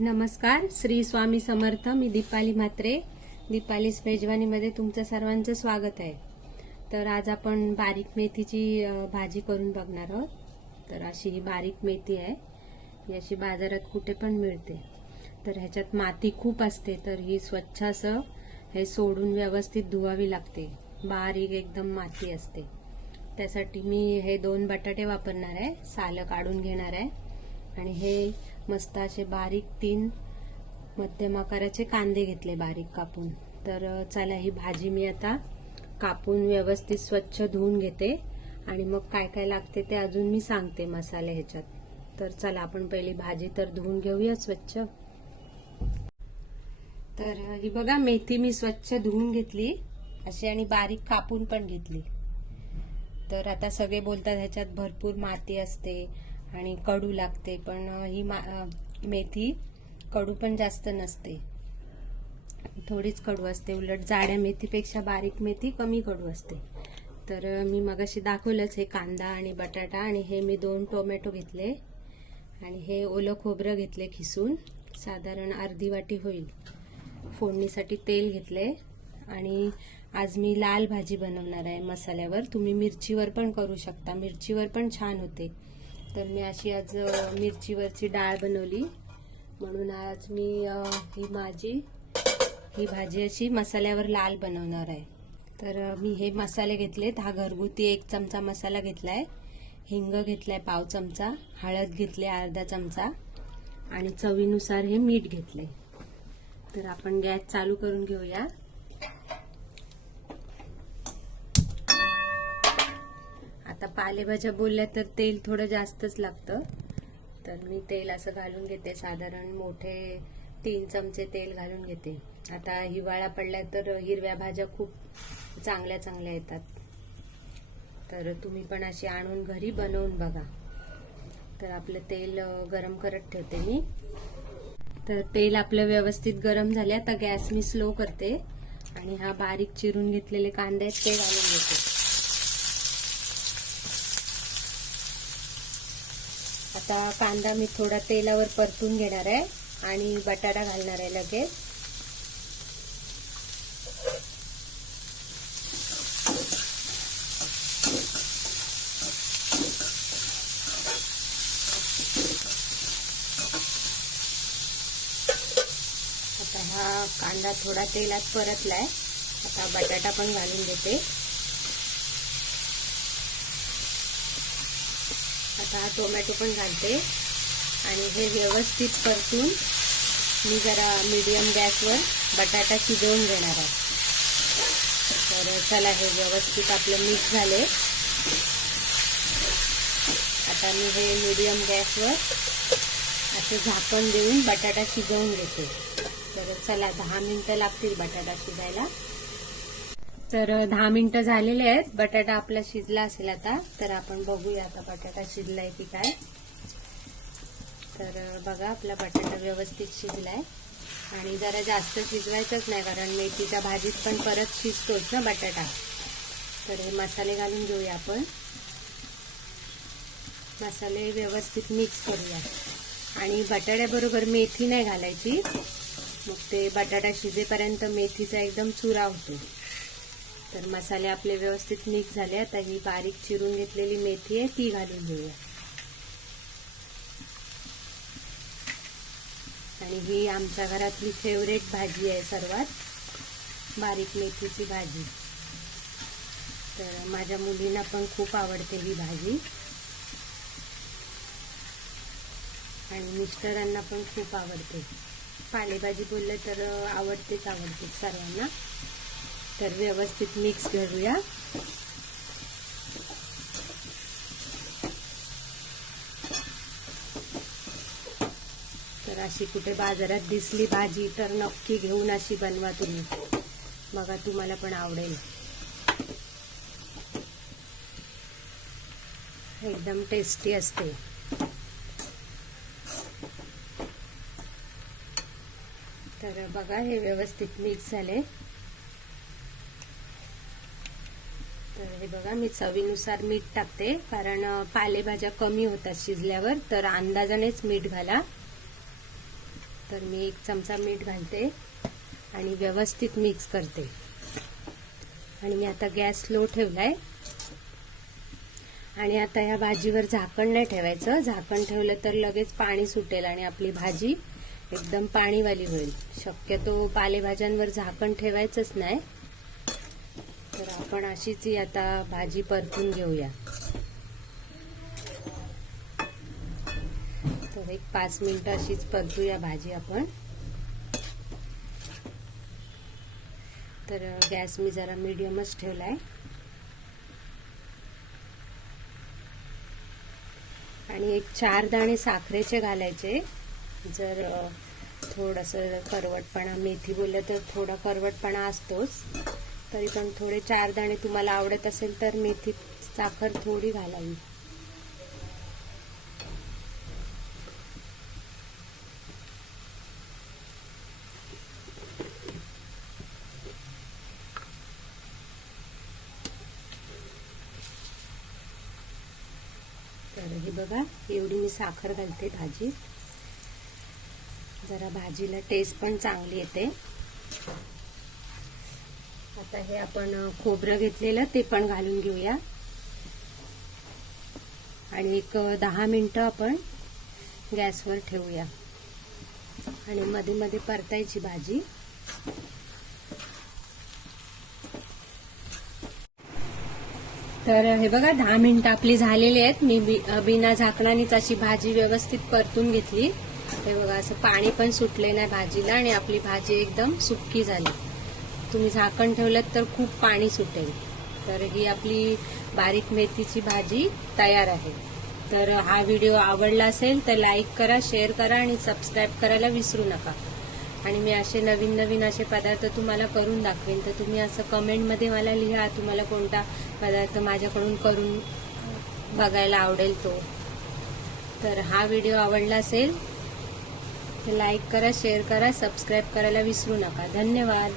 नमस्कार, श्री स्वामी समर्थ. मी दीपाली म्हात्रे. दीपालीस मेजवानीमध्ये तुमचं सर्वांचं स्वागत आहे. तर आज आपण बारीक मेथीची भाजी करून बघणार आहोत. तर अशी ही बारीक मेथी आहे, ही अशी बाजारात कुठे पण मिळते. तर ह्याच्यात माती खूप असते, तर ही स्वच्छ असं हे सोडून व्यवस्थित धुवावी लागते. बारीक एकदम माती असते. त्यासाठी मी हे 2 बटाटे वापरणार आहे, सालं काढून घेणार आहे. आणि हे मस्त असे बारीक 3 मध्यम आकाराचे कांदे घेतले बारीक कापून. तर चला ही भाजी मी आता कापून व्यवस्थित स्वच्छ धुवून घेते आणि मग काय काय लागते ते अजून मी सांगते मसाले ह्याच्यात. तर चला आपण पहिली भाजी तर धुवून घेऊया स्वच्छ. तर ही बघा मेथी मी स्वच्छ धुवून घेतली अशी आणि बारीक कापून पण घेतली. तर आता सगळे बोलतात ह्याच्यात भरपूर माती असते आणि कडू लागते, पण ही मेथी कडू पण जास्त नसते, थोडीच कडू असते. उलट जाड्या मेथीपेक्षा बारीक मेथी कमी कडू असते. तर मी मगाशी दाखवलंच हे कांदा आणि बटाटा, आणि हे मी 2 टोमॅटो घेतले आणि हे ओलं खोबरं घेतले खिसून, साधारण अर्धी वाटी होईल. फोडणीसाठी तेल घेतले आणि आज मी लाल भाजी बनवणार आहे मसाल्यावर. तुम्ही मिरचीवर पण करू शकता, मिरचीवर पण छान होते. तर मी अशी आज मिरचीवरची डाळ बनवली, म्हणून आज मी ही भाजी अशी मसाल्यावर लाल बनवणार आहे. तर मी हे मसाले घेतलेत. हा घरगुती 1 चमचा मसाला घेतलाय, हिंग घेतलाय 1/2 चमचा, हळद घेतली अर्धा चमचा आणि चवीनुसार हे मीठ घेतले. तर आपण गॅस चालू करून घेऊया. आता पालेभाज्या बोलल्या तर तेल थोडं जास्तच लागतं. तर मी तेल असं घालून घेते, साधारण मोठे 3 चमचे तेल घालून घेते. आता हिवाळा पडलाय तर हिरव्या भाज्या खूप चांगल्या चांगल्या येतात. तर तुम्ही पण अशी आणून घरी बनवून बघा. तर आपलं तेल गरम करत ठेवते मी. तर तेल आपलं व्यवस्थित गरम झाले. आता गॅस मी स्लो करते आणि हा बारीक चिरून घेतलेले कांदे आहेत ते घालून घेते. आता कांदा मी थोडा तेलावर परतून घेणार आहे आणि बटाटा घालणार आहे लगेच. आता हा कांदा थोडा तेलात परतलाय. आता बटाटा पण घालून घेते. आता हा टोमॅटो पण घालते आणि हे व्यवस्थित परतून मी जरा मीडियम गॅसवर बटाटा शिजवून घेणार आहे. तर चला हे व्यवस्थित आपलं मिक्स झाले. आता मी हे मीडियम गॅसवर असे झाकण देऊन बटाटा शिजवून घेते. तर चला 10 मिनिटं लागतील बटाटा शिजायला. तर 10 मिनिटं झालेले आहेत. बटाटा आपला शिजला असेल आता. तर आपण बघूया आता बटाटा शिजलाय की काय. तर बघा आपला बटाटा व्यवस्थित शिजलाय आणि जरा जास्त शिजवायचंच नाही, कारण मेथीच्या भाजीत पण परत शिजतोच ना बटाटा. तर हे मसाले घालून घेऊया आपण. मसाले व्यवस्थित मिक्स करूया आणि बटाट्याबरोबर मेथी नाही घालायची, मग ते बटाटा शिजेपर्यंत मेथीचा एकदम चुरा होतो. तर मसाले आपले व्यवस्थित मिक्स झाले. आता ही बारीक चिरून घेतलेली मेथी आहे ती घालून घेऊया. आणि ही आमच्या घरातली फेवरेट भाजी आहे सर्वात, बारीक मेथीची भाजी. तर माझ्या मुलींना पण खूप आवडते ही भाजी आणि मिस्टरांना पण खूप आवडते. पालेभाजी बोलले तर आवडते सर्वांना. तर व्यवस्थित मिक्स करूया. तर अशी कुठे बाजारात दिसली भाजी तर नक्की घेऊन अशी बनवा तुम्ही, बघा तुम्हाला पण आवडेल. एकदम टेस्टी असते. तर बघा हे व्यवस्थित मिक्स झाले. तर हे बघा मी चवीनुसार मीठ टाकते, कारण पालेभाज्या कमी होतात शिजल्यावर, तर अंदाजानेच मीठ घाला. तर मी 1 चमचा मीठ घालते आणि व्यवस्थित मिक्स करते. आणि मी आता गॅस स्लो ठेवलाय. आणि आता या भाजीवर झाकण नाही ठेवायचं. झाकण ठेवलं तर लगेच पाणी सुटेल आणि आपली भाजी एकदम पाणीवाली होईल. शक्यतो पालेभाज्यांवर झाकण ठेवायचंच नाही. तर आपण अशीच आता भाजी परतून घेऊया. तर 5 मिनिटं अशीच परतूया भाजी आपण. तर गॅस मी जरा मीडियमच ठेवलाय. आणि 4 दाणे साखरेचे घालायचे. जर थोडंसं करवटपणा, मेथी बोललं तर थोडा करवटपणा असतोच, तरी पण थोडे 4 दाणे तुम्हाला आवडत असेल तर मेथी साखर थोडी घालावी. तर हे बघा, एवढी मी साखर घालते भाजीत. जरा भाजीला टेस्ट पण चांगली येते. आता हे आपण खोबरं घेतलेलं ते पण घालून घेऊया. आणि 10 मिनिटं आपण गॅसवर ठेवूया. आणि मध्ये मध्ये परतायची भाजी. तर हे बघा, 10 मिनिटं आपली झालेली आहेत. मी बिना झाकणानेच अशी भाजी व्यवस्थित परतून घेतली. हे बघा, असं पाणी पण सुटले नाही भाजीला आणि आपली भाजी एकदम सुक्की झाली. तुम्ही झाकण ठेवलं तर खूप पाणी सुटेल. तर ही आपली बारीक मेथीची भाजी तयार आहे. तर हा व्हिडिओ आवडला असेल तर लाईक करा, शेअर करा आणि सबस्क्राईब करायला विसरू नका. आणि मी असे नवीन नवीन असे पदार्थ तुम्हाला करून दाखवेन. तर तुम्ही असं कमेंटमध्ये मला लिहा, तुम्हाला कोणता पदार्थ माझ्याकडून करून बघायला आवडेल तो. तर हा व्हिडिओ आवडला असेल तर लाईक करा, शेअर करा, सबस्क्राईब करायला विसरू नका. धन्यवाद.